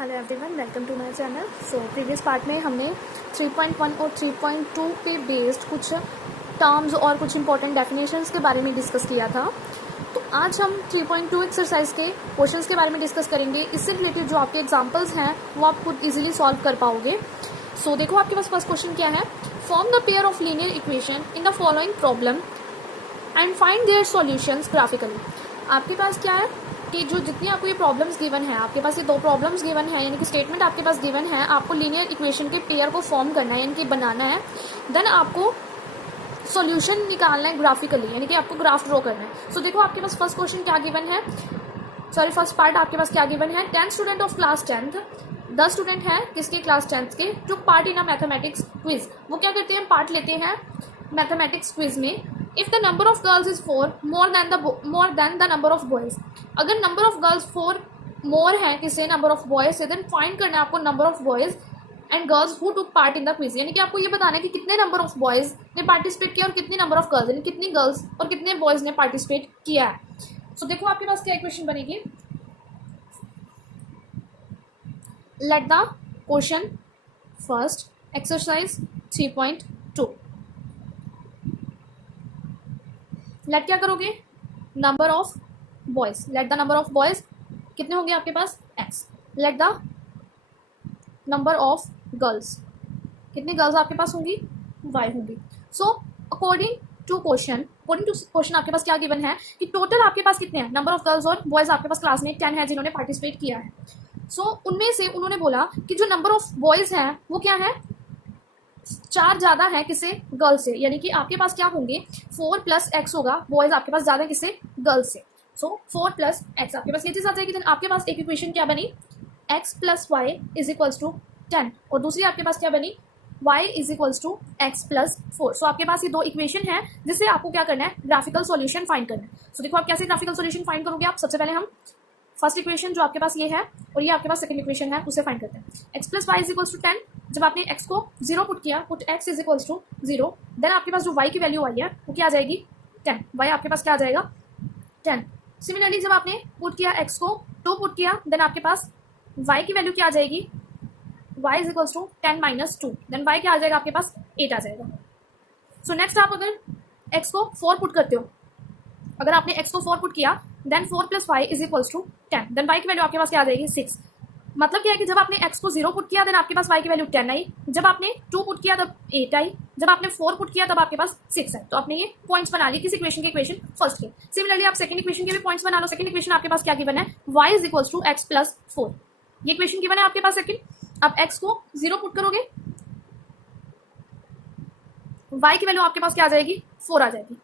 Hello everyone, welcome to my channel. So previous part में हमने 3.1 और 3.2 पे बेस्ड कुछ टर्म्स और कुछ इंपॉर्टेंट डेफिनेशंस के बारे में डिस्कस किया था। तो आज हम 3.2 एक्सरसाइज के क्वेश्चंस के बारे में डिस्कस करेंगे। इससे रिलेटेड जो आपके एग्जांपल्स हैं वो आप खुद इजीली सॉल्व कर पाओगे। सो देखो आपके पास फर्स्ट क्वेश्चन क्या है। Form the pair of linear equation in the following problem and find their solutions graphically. आपके पास क्या है कि जो जितनी आपको ये प्रॉब्लम्स गिवन है, आपके पास ये दो प्रॉब्लम्स गिवन है, यानी कि स्टेटमेंट आपके पास गिवन है, आपको लीनियर इक्वेशन के पेयर को फॉर्म करना है, यानी कि बनाना है। देन आपको सॉल्यूशन निकालना है ग्राफिकली, यानी कि आपको ग्राफ ड्रॉ करना है। सो देखो आपके पास फर्स्ट क्वेश्चन क्या गिवन है, फर्स्ट पार्ट आपके पास क्या गिवन है। 10 student of class 10th, 10 student है किसके, क्लास 10th के, two part in a mathematics quiz. वो क्या करते हैं, पार्ट लेते हैं मैथमेटिक्स क्विज में। If the number of girls is 4 more than the number of boys, अगर नंबर ऑफ गर्ल्स 4 मोर है किसे, नंबर ऑफ बॉयज से, देन फाइंड करना है आपको number of boys and girls who took part in the quiz. यानी कि आपको ये बताना है कि कितने नंबर ऑफ बॉयज ने पार्टिसिपेट किया और कितनी नंबर ऑफ गर्ल्स, यानी कितनी गर्ल्स और कितने बॉयज ने पार्टिसिपेट किया है। सो देखो आपके पास क्या इक्वेशन बनेगी। Let the question first exercise 3.2। Let क्या करोगे, number of boys, let the number of boys कितने होंगे आपके पास, x। Let the number of girls, कितनी गर्ल्स आपके पास होंगी, y होंगी। सो अकॉर्डिंग टू क्वेश्चन आपके पास क्या गिवन है कि टोटल आपके पास कितने हैं, नंबर ऑफ गर्ल्स और बॉयज आपके पास क्लास में 10 है जिन्होंने पार्टिसिपेट किया है। सो उनमें से उन्होंने बोला कि जो नंबर ऑफ बॉयज हैं वो क्या है, 4 ज़्यादा है किसे, गर्ल्स से, यानी कि आपके पास क्या होंगे 4 + x होगा, बॉयज आपके पास ज़्यादा किसे, गर्ल्स से। सो 4 + x आपके पास ये चीज़ आ जाएगी। देन आपके पास एक इक्वेशन क्या बनी, x + y = 10, और दूसरी आपके पास क्या बनी, y = x + 4। सो आपके पास ये दो इक्वेशन है जिससे आपको क्या करना है, ग्राफिकल सॉल्यूशन फाइंड करना है। सो देखो आप कैसे ग्राफिकल सॉल्यूशन फाइंड करोगे। आप सबसे पहले हम फर्स्ट इक्वेशन जो आपके पास ये है और ये आपके पास सेकंड इक्वेशन है उसे फाइंड करते हैं। x + y = 10, जब आपने x को 0 पुट किया, पुट x = 0, देन आपके पास जो y की वैल्यू आई है वो क्या आ जाएगी, 10। y आपके पास क्या आ जाएगा, 10। सिमिलरली जब आपने पुट किया x को 2 पुट किया, देन आपके पास y की वैल्यू क्या आ जाएगी, y = 10 - 2, देन y क्या आ जाएगा आपके पास, 8 आ जाएगा। सो नेक्स्ट आप अगर x को 4 पुट करते हो, अगर आपने x को 4 पुट किया, देन 4 + y = 10, देन y की वैल्यू आपके पास क्या आ जाएगी, 6। मतलब क्या है कि जब आपने x को 0 पुट किया, देन आपके पास y की वैल्यू 10 आई, जब आपने 2 पुट किया तब 8 आई, जब आपने 4 पुट किया तब आपके पास 6 है। तो आपने ये पॉइंट्स बना लिए किस इक्वेशन के, इक्वेशन फर्स्ट के। सिमिलरली आप सेकंड इक्वेशन के भी पॉइंट्स बना लो। सेकंड इक्वेशन आपके पास क्या गिवन है, y = x + 4, ये इक्वेशन गिवन है आपके पास सेकंड। आप x को 0 पुट करोगे, y की वैल्यू आपके पास क्या आ जाएगी, 4 आ जाएगी।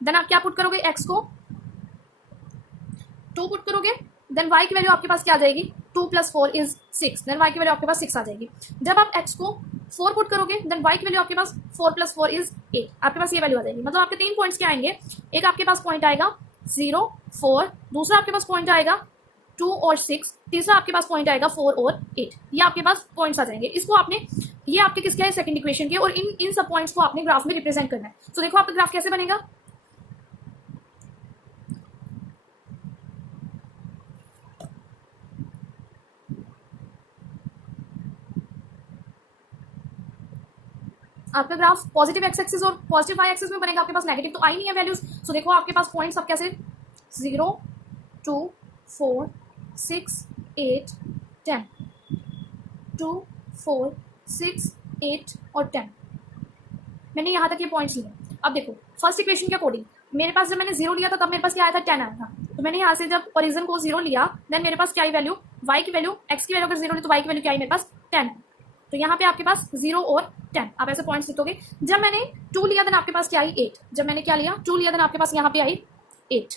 देन आप क्या पुट करोगे, x को 2 पुट करोगे, देन y की वैल्यू आपके पास क्या आ जाएगी, 2 + 4 = 6, देन y की वैल्यू आपके पास 6 आ जाएगी। जब आप x को 4 पुट करोगे, देन y की वैल्यू आपके पास 4 + 4 = 8, आपके पास ये वैल्यू आ जाएगी। मतलब आपके 3 पॉइंट्स क्या आएंगे, एक आपके पास पॉइंट आएगा 0, 4, दूसरा आपके पास पॉइंट आएगा 2 और 6, तीसरा आपके पास पॉइंट आएगा 4 और 8। ये आपके पास पॉइंट्स आ जाएंगे। इसको आपने, ये आपके किसके है, सेकंड इक्वेशन के, और इन सब पॉइंट्स को आपने ग्राफ में रिप्रेजेंट करना है। तो देखो आपका ग्राफ कैसे बनेगा। आपका ग्राफ पॉजिटिव एक्स एक्सिस और पॉजिटिव वाई एक्सिस में बनेगा, आपके पास नेगेटिव तो आई नहीं है वैल्यूज। सो देखो आपके पास पॉइंट्स सब कैसे, 0, 2, 4, 6, 8, 10, 2, 4, 6, 8 और 10। मैंने यहाँ तक ये पॉइंट्स लिए। अब देखो फर्स्ट इक्वेशन के अकॉर्डिंग मेरे पास जब मैंने 0 लिया था तब मेरे पास क्या आया था, 10 आया था। तो मैंने यहाँ से जब ओरिजिन को 0 लिया, देन मेरे पास क्या आई वैल्यू, y की वैल्यू, x की वैल्यू अगर 0 ली तो y की वैल्यू क्या आई मेरे पास, 10 है। तो यहाँ पे आपके पास 0 और 10, आप ऐसे पॉइंट्स लिखोगे। जब मैंने 2 लिया देन आपके पास क्या आई, 8। जब मैंने क्या लिया, 2 लिया, देन आपके पास यहाँ पे आई 8।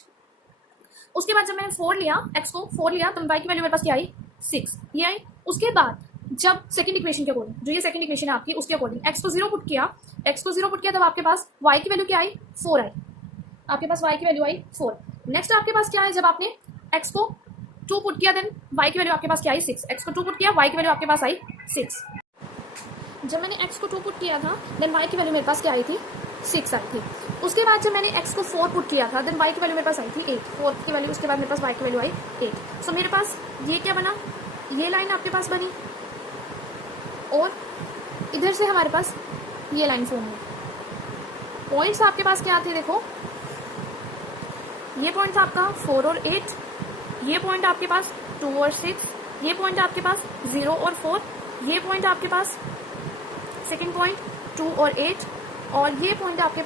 उसके बाद जब मैंने 4 लिया, x को 4 लिया, तो y की वैल्यू मेरे पास क्या आई, 6, ये आई। उसके बाद जब सेकंड इक्वेशन के अकॉर्डिंग, जो ये सेकंड इक्वेशन है आपकी, उसके अकॉर्डिंग x को 0 पुट किया, तब आपके पास y की वैल्यू क्या आई, 4 आई, आपके पास y की वैल्यू आई 4। नेक्स्ट आपके पास क्या है, जब आपने x को 2 पुट किया, देन y की वैल्यू आपके पास क्या आई, 6। x को 2 पुट किया, y की वैल्यू आपके पास आई 6। जब मैंने x को 2 पुट किया था, देन y की वैल्यू मेरे पास क्या आई थी, 6 आई थी। उसके बाद जब मैंने x को 4 पुट किया था, देन y की वैल्यू मेरे पास आई थी 8, 4 की वैल्यू, उसके बाद मेरे पास y की वैल्यू आई 8। सो मेरे पास ये क्या बना, ये लाइन आपके पास बनी और इधर से हमारे पास ये लाइन फॉर्म हुई। पॉइंट्स आपके पास क्या थे, देखो ये पॉइंट था आपका 4 और 8, ये पॉइंट आपके पास 2 और 6, ये पॉइंट आपके पास 0 और 4, ये पॉइंट आपके पास सेकेंड पॉइंट 2 और 8, और ये पॉइंट आपके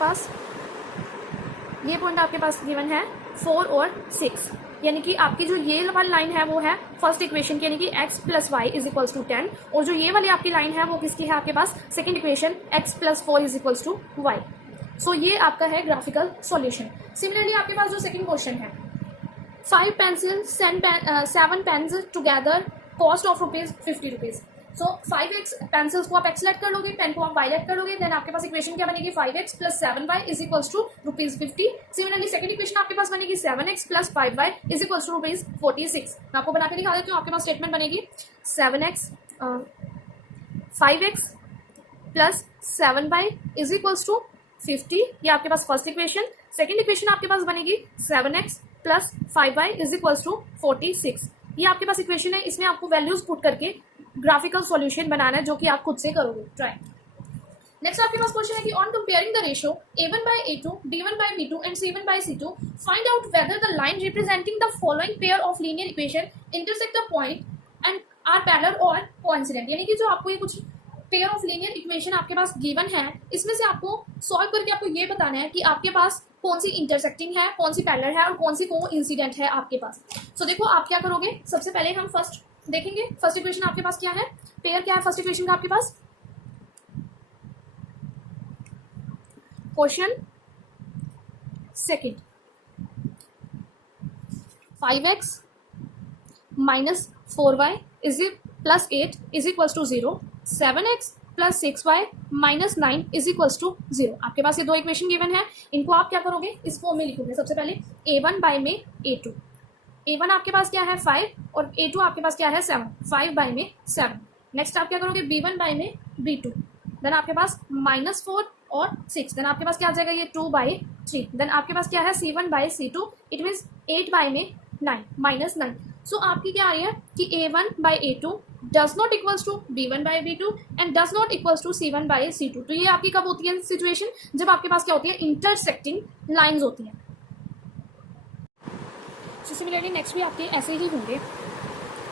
पास गिवन है 4 और 6। यानी कि आपकी जो ये वाली लाइन है वो है फर्स्ट इक्वेशन की, यानी कि x + y = 10, और जो ये वाली आपकी लाइन है वो किसकी है आपके पास, सेकेंड इक्वेशन x + 4 = y। सो ये आपका है ग्राफिकल सॉल्यूशन। सिमिलरली आपके पास जो सेकंड क्वेश्चन है, 5 pencils 7 pens together cost of ₹50। So 5x pencils को आप x लेट कर लोगे, पेन को आप y लेट कर लोगे, देन आपके पास इक्वेशन क्या बनेगी, 5x + 7y = ₹50। Similarly second equation आपके पास बनेगी 7x + 5y = ₹46। मैं आपको बना के दिखा देती हूँ। आपके पास स्टेटमेंट बनेगी 5x + 7y = 50। ये आपके पास फर्स्ट इक्वेशन। सेकंड इक्वेशन आपके पास बनेगी 7x + 5y = 46। ये आपके पास इक्वेशन है, इसमें आपको वैल्यूज पुट करके ग्राफिकल सॉल्यूशन बनाना है, जो कि आप खुद से करोगे। ट्राई। नेक्स्ट आपके पास क्वेश्चन है कि on comparing the ratio a1/a2, b1/b2 and c1/c2, find out whether the line representing the following pair of linear equation intersect the point and are parallel और कोइंसिडेंट। यानी कि जो आपको ये कुछ पेयर ऑफ लीनियर इक्वेशन आपके पास given है, इसमें से आपको सॉल्व करके आपको ये बताना है कि आपके पास कौन सी इंटरसेक्टिंग है, कौन सी पैरेलल है और कौन सी को इंसिडेंट है आपके पास। सो देखो आप क्या करोगे, सबसे पहले हम फर्स्ट देखेंगे फर्स्ट इक्वेशन आपके पास क्या है, पेयर क्या है फर्स्ट इक्वेशन का आपके पास। Question second, 5x - 4y + 8 = 0, 7x + 6y - 9 = 0। आपके पास ये दो इक्वेशन गिवन है, इनको आप क्या करोगे, इस फॉर्म में लिखोगे। सबसे पहले a1 में a2, a1 आपके पास क्या है 5 और a2 आपके पास क्या है 7, 5 में 7। नेक्स्ट आप क्या करोगे b1 में b2, देन आपके पास -4 और 6, देन आपके पास क्या आ जाएगा ये 2/3, देन आपके पास क्या है c1/c2, इट मीन्स 8 में 9 -9। सो आपकी क्या आ रही है कि a1/a2 does not equals to b1/b2 and does not equals to c1/c2। तो ये आपकी कब होती है सिचुएशन, जब आपके पास क्या होती है, इंटरसेक्टिंग लाइंस होती हैं। सो सिमिलरली नेक्स्ट भी आपके ऐसे ही होंगे।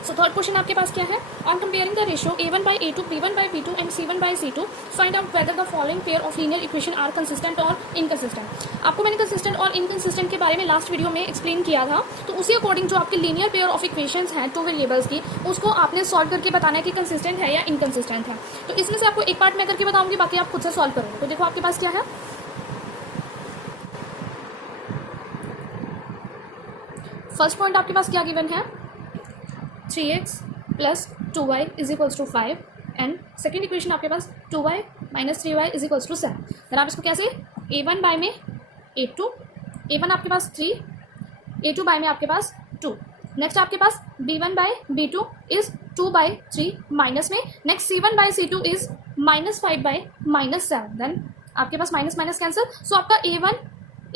सो थर्ड क्वेश्चन आपके पास क्या है, on comparing the ratio a1/a2, b1/b2 and c1/c2, find out whether the following pair of linear equation are consistent और इनकंसिस्टेंट। आपको मैंने कंसिस्टेंट और इनकंसिस्टेंट के बारे में लास्ट वीडियो में एक्सप्लेन किया था, तो उसी अकॉर्डिंग जो आपकी लीनियर पेयर ऑफ इक्वेशंस हैं 2 वेरिएबल्स की, उसको आपने सॉल्व करके बताना है कि कंसिस्टेंट है या इनकंसिस्टेंट है। तो इसमें से आपको एक पार्ट मैं करके बताऊंगी, बाकी आप खुद से सॉल्व करोगे। तो देखो आपके पास क्या है, फर्स्ट पॉइंट आपके पास क्या गिवन है, 3x + 2y = 5 and second equation आपके पास 2y - 3y = 7। फिर आप इसको कैसे, a1 में a2, a1 आपके पास 3, a2 में आपके पास 2, नेक्स्ट आपके पास b1/b2 इज 2/3 माइनस में, नेक्स्ट c1/c2 इज -5 - 7, देन आपके पास माइनस माइनस कैंसिल। सो आपका a1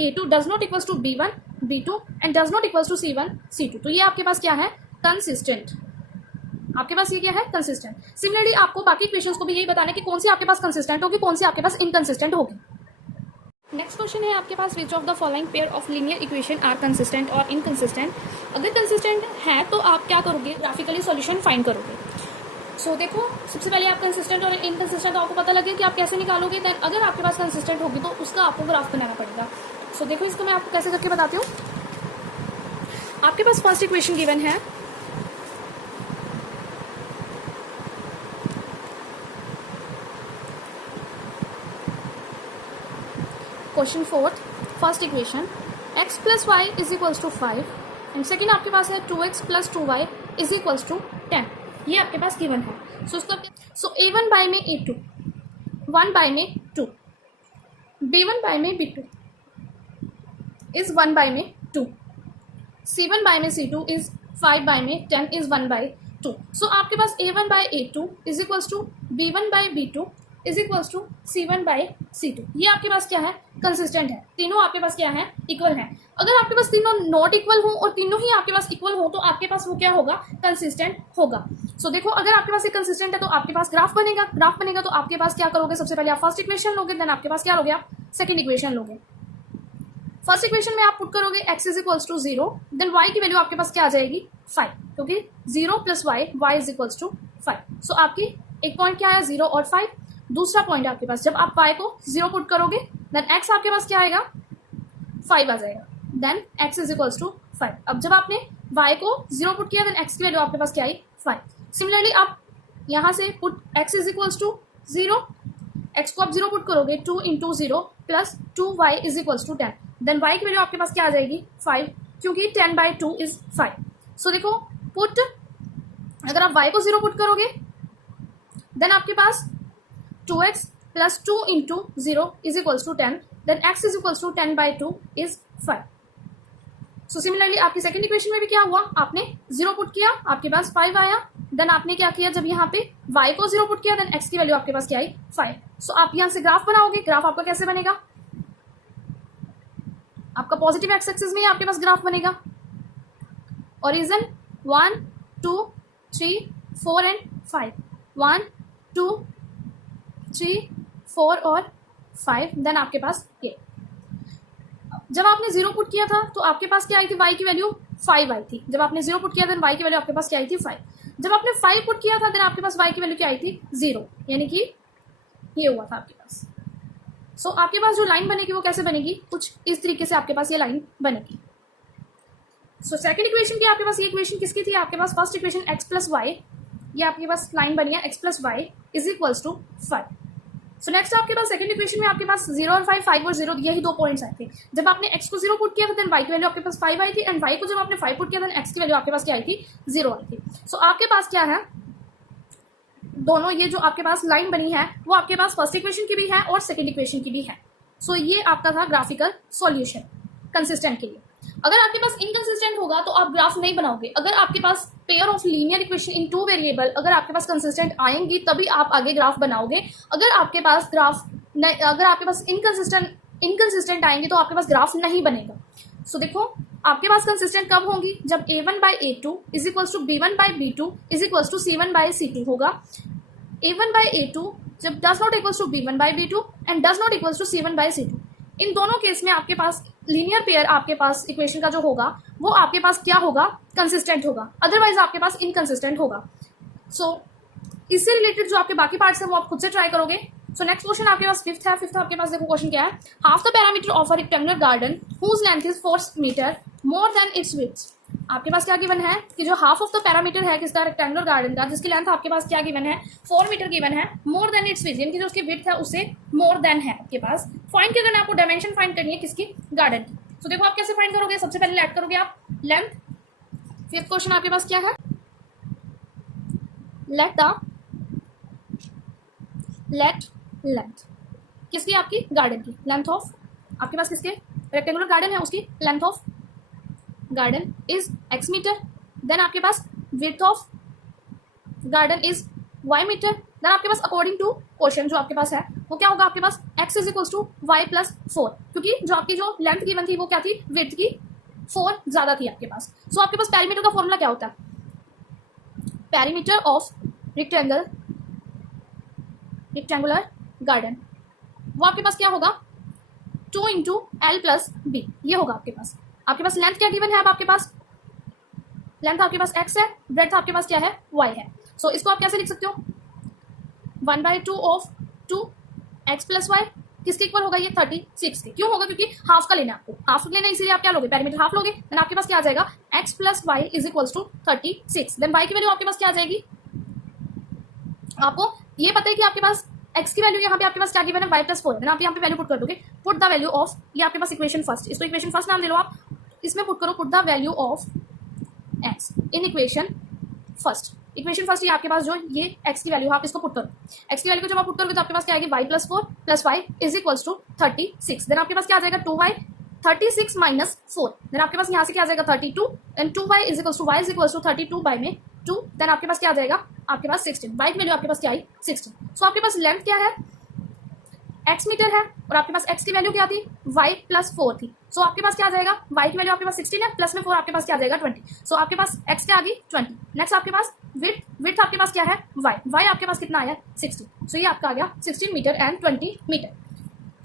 a2 does not equals to b1 b2 and does not equals to c1 c2। तो ये आपके पास क्या है, कंसिस्टेंट। आपके पास ये क्या है, कंसिस्टेंट। सिमिलरली आपको बाकी इक्वेशंस को भी यही बताना है कि कौन सी आपके पास कंसिस्टेंट होगी, कौन सी आपके पास इनकंसिस्टेंट होगी। नेक्स्ट क्वेश्चन है आपके पास, which of the following pair of linear equation are consistent और इनकंसिस्टेंट। अगर कंसिस्टेंट है तो आप क्या करोगे, ग्राफिकली सॉल्यूशन फाइंड करोगे। सो देखो सबसे पहले आप कंसिस्टेंट और इनकंसिस्टेंट आपको पता लगे कि आप कैसे निकालोगे, देन अगर आपके पास कंसिस्टेंट होगी तो उसका आपको ग्राफ बनाना पड़ेगा। सो देखो इसको मैं आपको कैसे करके बताती हूँ। आपके पास फर्स्ट इक्वेशन गिवन है, question fourth, first equation x + y = 5 and second आपके पास है 2x + 2y = 10। ये आपके पास गिवन है। सो a1 में a2, 1 में 2, b1 में b2 इज 1 में 2, c1 में c2 इज 5 में 10 इज 1/2। सो आपके पास a1/a2 = b1/b2 = c1/c2। ये आपके पास क्या है, कंसिस्टेंट है, तीनों आपके पास क्या है, इक्वल है। अगर आपके पास तीनों नॉट इक्वल हो और तीनों ही आपके पास इक्वल हो तो आपके पास वो क्या होगा, कंसिस्टेंट होगा। सो देखो अगर आपके पास एक कंसिस्टेंट है तो आपके पास ग्राफ बनेगा, ग्राफ बनेगा तो आपके पास क्या करोगे, सबसे पहले आप फर्स्ट इक्वेशन लोगे, देन आपके पास क्या लोगे, आप सेकंड इक्वेशन लोगे। फर्स्ट इक्वेशन में आप पुट करोगे x is equals to 0, then y की वैल्यू आपके पास क्या आ जाएगी 5, क्योंकि 0 plus y is equals to 5। So आपकी एक पॉइंट क्या है 0 और 5। दूसरा पॉइंट आपके पास जब आप y को 0 पुट करोगे देन x आपके पास क्या आएगा 5 आ जाएगा, then x is equals to 5। अब जब आपने y को 0 पुट किया देन x की वैल्यू आपके पास क्या आई 5। सिमिलरली आप यहाँ से put x is equals to 0, x को आप 0 पुट करोगे 2 into 0 plus 2y is equals to 10, then y की वैल्यू आपके पास क्या आ जाएगी 5, क्योंकि 10/2 इज 5। सो देखो पुट अगर आप y को 0 पुट करोगे देन आपके पास 2x plus 2 into 0 is equals to 10, then x is equals to 10/2 is 5। So similarly आपकी सेकंड इक्वेशन में भी क्या हुआ, आपने 0 पुट किया आपके पास 5 आया, देन आपने क्या किया जब यहाँ पे y को 0 पुट किया देन x की वैल्यू आपके पास क्या आई 5। सो आप यहाँ से ग्राफ बनाओगे, ग्राफ आपका कैसे बनेगा, आपका पॉजिटिव एक्स एक्सिस में ही आपके पास ग्राफ बनेगा, ओरिजिन 1 2 3 4 एंड 5, 1 2 3 4 और 5, देन आपके पास ये जब आपने 0 पुट किया था तो आपके पास क्या आई थी, y की वैल्यू 5 आई थी। जब आपने 0 पुट किया देन y की वैल्यू आपके पास क्या आई थी 5। जब आपने 5 पुट किया था देन आपके पास y की वैल्यू क्या आई थी 0, यानी कि ये हुआ था आपके पास। सो आपके पास जो लाइन बनेगी वो कैसे बनेगी, कुछ इस तरीके से आपके पास ये लाइन बनेगी। सो सेकंड इक्वेशन की आपके पास ये इक्वेशन किसकी थी, आपके पास first equation x plus y, ये आपके पास लाइन बनी है x plus y is equals to 5। So next आपके पास सेकंड इक्वेशन में आपके पास 0 और 5, 5 और 0 यही दो पॉइंट्स आए थे। जब आपने x को 0 पुट किया था देन y की वैल्यू आपके पास 5 आई थी, एंड y को जब आपने 5 पुट किया देन x की वैल्यू आपके पास क्या आई थी 0 आई थी। सो आपके पास क्या है, दोनों ये जो आपके पास लाइन बनी है वो आपके पास फर्स्ट इक्वेशन की भी है और सेकंड इक्वेशन की भी है। सो ये आपका था ग्राफिकल सॉल्यूशन कंसिस्टेंट के लिए। अगर आपके पास इनकंसिस्टेंट होगा तो आप ग्राफ नहीं बनाओगे। अगर आपके पास pair of linear equation in 2 variable अगर आपके पास कंसिस्टेंट आएंगी तभी आप आगे ग्राफ बनाओगे। अगर आपके पास इनकंसिस्टेंट आएंगे तो आपके पास ग्राफ नहीं बनेगा। सो देखो आपके पास कंसिस्टेंट कब होंगी, जब a1/a2 is equals to b1/b2 is equals to c1/c2 होगा। a1/a2 जब does not equals to b1/b2 and does not equals to c1/c2, इन दोनों केस में आपके पास लीनियर पेयर आपके पास इक्वेशन का जो होगा वो आपके पास क्या होगा, कंसिस्टेंट होगा, अदरवाइज आपके पास इनकंसिस्टेंट होगा। सो इससे रिलेटेड जो आपके बाकी पार्ट्स है वो आप खुद से ट्राई करोगे। सो नेक्स्ट क्वेश्चन आपके पास फिफ्थ है। फिफ्थ आपके पास देखो क्वेश्चन क्या है, half the parameter of a rectangular garden whose length is 4 metre more than its width. आपके पास क्या गिवन है कि जो हाफ ऑफ द पैरामीटर है किसका, रेक्टेंगुलर गार्डन का, जिसकी लेंथ आपके पास क्या गिवन है 4 मीटर गिवन है, मोर देन इट्स विड्थ, यानी कि जो उसकी विड्थ है उससे मोर देन है आपके पास। फाइंड करना है आपको, डायमेंशन फाइंड करनी है किसकी, गार्डन की। तो देखो आप कैसे फाइंड करोगे, सबसे पहले लेट करोगे आप लेंथ। फिफ्थ क्वेश्चन आपके पास क्या है, लेट किसकी, आपकी गार्डन की लेंथ ऑफ, आपके पास किसके रेक्टेंगुलर गार्डन है उसकी length of garden is x metre, then आपके पास width of garden is y metre, then आपके पास अकॉर्डिंग टू क्वेश्चन जो आपके पास है वो क्या होगा, आपके पास x is equals to y plus 4, क्योंकि जो आपकी जो लेंथ गिवन थी वो क्या थी, विड्थ की 4 ज्यादा थी आपके पास। सो आपके पास पेरीमीटर का फॉर्मूला क्या होता है, पेरीमीटर ऑफ रेक्टेंगुलर गार्डन, वो आपके पास क्या होगा 2 इंटू एल प्लस बी, ये होगा आपके पास। आपके पास लेंथ क्या गिवन है, अब आपके पास लेंथ आपके पास x है, ब्रेड्थ आपके पास क्या है y है। सो इसको आप कैसे लिख सकते हो, 1/2 ऑफ 2x प्लस वाई, किसके इक्वल होगा ये 36 के। क्यों होगा, क्योंकि हाफ का लेना है आपको, हाफ लेना है, इसीलिए आप क्या लोगे, पेरीमीटर हाफ लोगे, देन आपके पास क्या आ जाएगा x plus y is equals to 36, then y की वैल्यू आपके पास क्या आ जाएगी, आपको ये पता है कि आपके पास x की वैल्यू यहाँ पे आपके पास क्या गिवन है y प्लस 4 है, देन आप यहाँ पे वैल्यू पुट कर दोगे, पुट द वैल्यू ऑफ, ये आपके पास इक्वेशन फर्स्ट, इसको इक्वेशन फर्स्ट नाम दे लो आप, इसमें पुट करो, put the value of x in equation first. Equation first ये आपके पास जो ये x की वैल्यू आप इसको पुट करो, x की वैल्यू को जब आप पुट करोगे तो आपके पास क्या आएगी y plus 4 plus y is equals to 36, then आपके पास क्या आ जाएगा 2y 36 माइनस 4, देन आपके पास यहाँ से क्या आ जाएगा 32, and 2y is equals to y is equals to 32 by में 2, देन आपके पास क्या आ जाएगा आपके पास 16, y की वैल्यू आपके पास क्या आई 16। सो आपके पास लेंथ क्या है x मीटर है और आपके पास x की वैल्यू क्या थी, y प्लस 4 थी। सो आपके पास क्या आ जाएगा, y की वैल्यू आपके पास 16 है, प्लस में 4 आपके पास क्या आ जाएगा 20। सो आपके पास x क्या आ गई 20। नेक्स्ट आपके पास विड्थ आपके पास क्या है y आपके पास कितना आया 60। सो ये आपका आ गया 16 मीटर एंड 20 मीटर।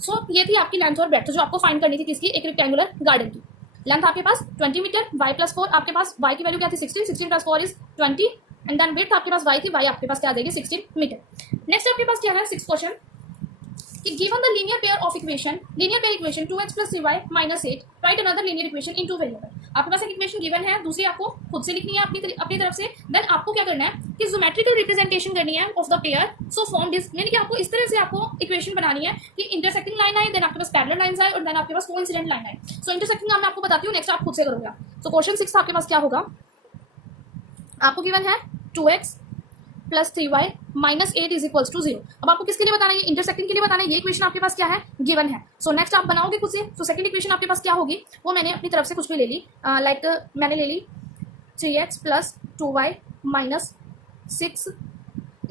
सो ये थी आपकी लेंथ और ब्रेड्थ जो आपको फाइंड करनी थी किसकी, एक रेक्टेंगुलर गार्डन की। लेंथ आपके पास 20 मीटर, y प्लस 4 आपके पास y की वैल्यू क्या थी 16, 16 plus 4 is 20 and then width आपके पास y थी, y आपके पास क्या आ जाएगी 16 मीटर। नेक्स्ट आपके पास क्या है 6 क्वेश्चन कि given the linear pair equation 2x plus 3y minus 8 write another linear equation in two variable। आपके पास एक इक्वेशन गिवन है, दूसरी आपको खुद से लिखनी है अपनी तरफ से। देन आपको क्या करना है कि ज्योमेट्रिकल रिप्रेजेंटेशन करनी है of the pair so formed is, यानी कि आपको इस तरह से आपको इक्वेशन बनानी है कि इंटरसेक्टिंग लाइन आए, देन आपके पास पैरेलल लाइंस आए और देन आपके पास कोइंसिडेंट लाइन आए। सो इंटरसेक्टिंग मैं आपको बताती हूँ, नेक्स्ट आप खुद से करोगे। सो क्वेश्चन 6 आपके पास क्या होगा, आपको गिवन है 2x plus 3y minus 8 is equals to 0। अब आपको किसके लिए बताना है, इंटरसेक्टिंग के लिए बताना है। ये इक्वेशन आपके पास क्या है गिवन है। सो नेक्स्ट आप बनाओगे खुद से। तो सेकंड इक्वेशन आपके पास क्या होगी, वो मैंने अपनी तरफ से कुछ भी ले ली, लाइक मैंने ले ली 3x plus 2y minus 6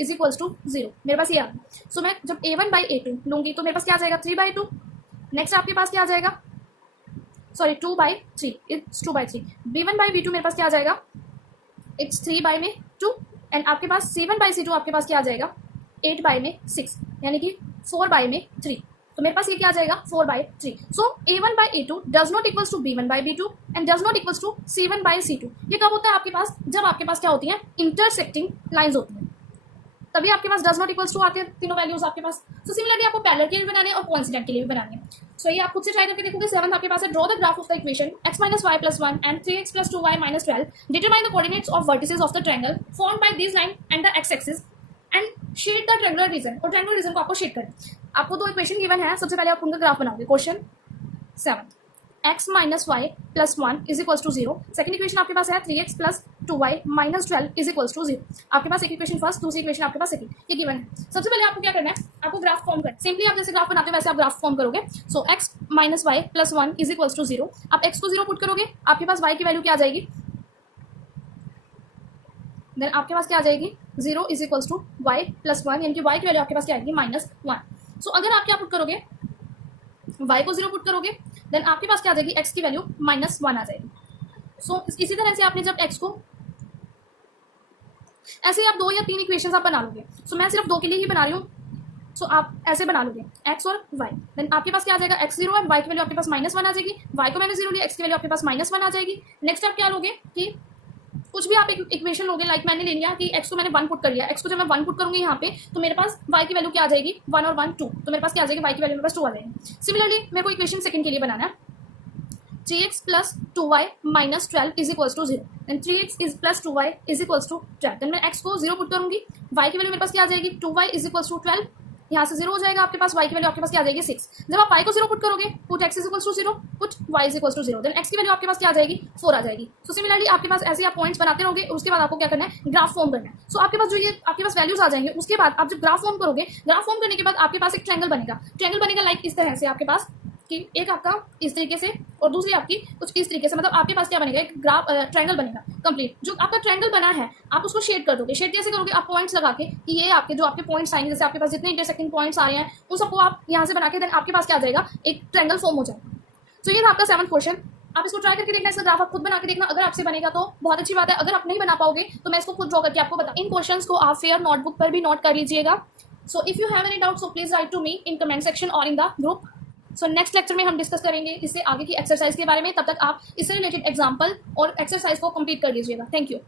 is equals to 0। मेरे पास ये आ गया। सो मैं जब a1 बाई a2 लूंगी तो मेरे पास क्या आ जाएगा 3/2। नेक्स्ट आपके पास क्या आ जाएगा, sorry 2/3, it's 2/3। b1 by b2 मेरे पास क्या आ जाएगा, इट्स 3/2 एंड आपके पास c1/c2 आपके पास क्या आ जाएगा 8/6, यानी कि 4/3। तो मेरे पास ये क्या आ जाएगा 4/3। So a1/a2 does not equals to b1/b2 and does not equals to c1/c2। ये कब होता है आपके पास, जब आपके पास क्या होती है इंटरसेक्टिंग लाइंस होती हैं, तभी आपके पास डज नॉट इक्वल्स टू आते हैं तीनों वैल्यूज आपके पास। सो सिमिलरली आपको पैरेलल के लिए बनाने हैं और कोइंसिडेंट के लिए भी बनाने हैं। सो ये आप खुद से ट्राई करके देखोगे। 7th आपके पास है draw the graph of the equation x minus y plus 1 and 3x plus 2y minus 12 determine the coordinates of vertices of the triangle formed by these line and the x axis and shade the triangular region। और triangular region को आपको shade करना है। आपको दो equation given है, सबसे पहले आप उनका ग्राफ बनाओगे। Question 7 x minus y plus 1 is equals to 0। Second equation आपके पास है 3x plus 2y minus 12 is equals to 0। आपके पास एक इक्वेशन फर्स्ट, दूसरी इक्वेशन आपके पास सेकंड, ये गिवन है। सबसे पहले आपको क्या करना है, आपको ग्राफ फॉर्म करना है। सिंपली आप जैसे ग्राफ बनाते हो वैसे आप ग्राफ फॉर्म करोगे। सो x minus y plus 1 is equals to 0। आप x को 0 पुट करोगे, आपके पास y की वैल्यू क्या आ जाएगी, देन आपके पास क्या आ जाएगी 0 is equals to y plus 1, यानी कि y की वैल्यू आपके पास क्या आएगी -1। सो अगर आप क्या पुट करोगे, y को 0 पुट करोगे, देन आपके पास क्या आ जाएगी x की वैल्यू -1 आ जाएगी। सो इसी तरह से आपने जब x को ऐसे आप 2 या 3 इक्वेशंस आप बना लोगे। सो मैं सिर्फ 2 के लिए ही बना रही हूँ। सो आप ऐसे बना लोगे x और y, देन आपके पास क्या आ जाएगा x 0 है, y की वैल्यू आपके पास -1 आ जाएगी। y को मैंने 0 लिया, x की वैल्यू आपके पास -1 आ जाएगी। नेक्स्ट आप क्या लोगे कि कुछ भी आप एक इक्वेशन लोगे, लाइक मैंने ले लिया कि x को मैंने 1 पुट कर लिया। x को जब मैं 1 पुट करूंगी यहाँ पे तो मेरे पास y की वैल्यू क्या आ जाएगी 1 और 1 2। तो मेरे पास क्या आ जाएगी y की वैल्यू मेरे पास 2 आ जाएगी। सिमिलरली मेरे को इक्वेशन सेकंड के लिए बनाना है 3x plus 2y minus 12 is equals to 0। Then 3x is plus 2y is equals to 12। Then मैं x को 0 पुट करूंगी, y की वैल्यू मेरे पास क्या आ जाएगी 2y is equals to 12। यहाँ से 0 हो जाएगा आपके पास, y की वैल्यू आपके पास क्या आ जाएगी 6। जब आप y को 0 पुट करोगे, put x is equals to 0, put y is equals to 0, then x की वैल्यू आपके पास क्या आ जाएगी 4 आ जाएगी। सो सिमिलरली आपके पास ऐसे आप पॉइंट्स बनाते रहोगे। उसके बाद आपको क्या करना है, ग्राफ फॉर्म करना है। सो आपके पास जो ये आपके पास वैल्यूज आ जाएंगे, उसके बाद आप जब ग्राफ फॉर्म करोगे, ग्राफ फॉर्म करने के बाद आपके पास एक ट्रायंगल बनेगा लाइक इस तरह से आपके पास, कि एक आपका इस तरीके से और दूसरी आपकी कुछ इस तरीके से, मतलब आपके पास क्या बनेगा एक ग्राफ ट्रायंगल बनेगा कंप्लीट। जो आपका ट्रायंगल बना है आप उसको शेड कर दोगे। शेड कैसे करोगे, आप पॉइंट्स लगा के कि ये आपके जो आपके पॉइंट्स आएंगे, जैसे आपके पास जितने इंटरसेक्टिंग पॉइंट्स आ रहे हैं उन सबको आप यहाँ से बना के, देन आपके पास क्या आ जाएगा एक ट्रायंगल फॉर्म हो जाएगा। तो ये था आपका 7th क्वेश्चन। आप इसको ट्राई करके देखना, इसका ग्राफ आप खुद बना के देखना। अगर आपसे बनेगा तो बहुत अच्छी बात है, अगर आप नहीं बना पाओगे तो मैं इसको खुद ड्रॉ करके आपको बता। इन क्वेश्चंस को आप फेयर नोटबुक पर भी नोट कर लीजिएगा। So if you have any doubt so please write to me in comment section और in the group. So next lecture में हम डिस्कस करेंगे इससे आगे की एक्सरसाइज के बारे में। तब तक आप इससे रिलेटेड एग्जाम्पल और एक्सरसाइज को कंप्लीट कर लीजिएगा। Thank you.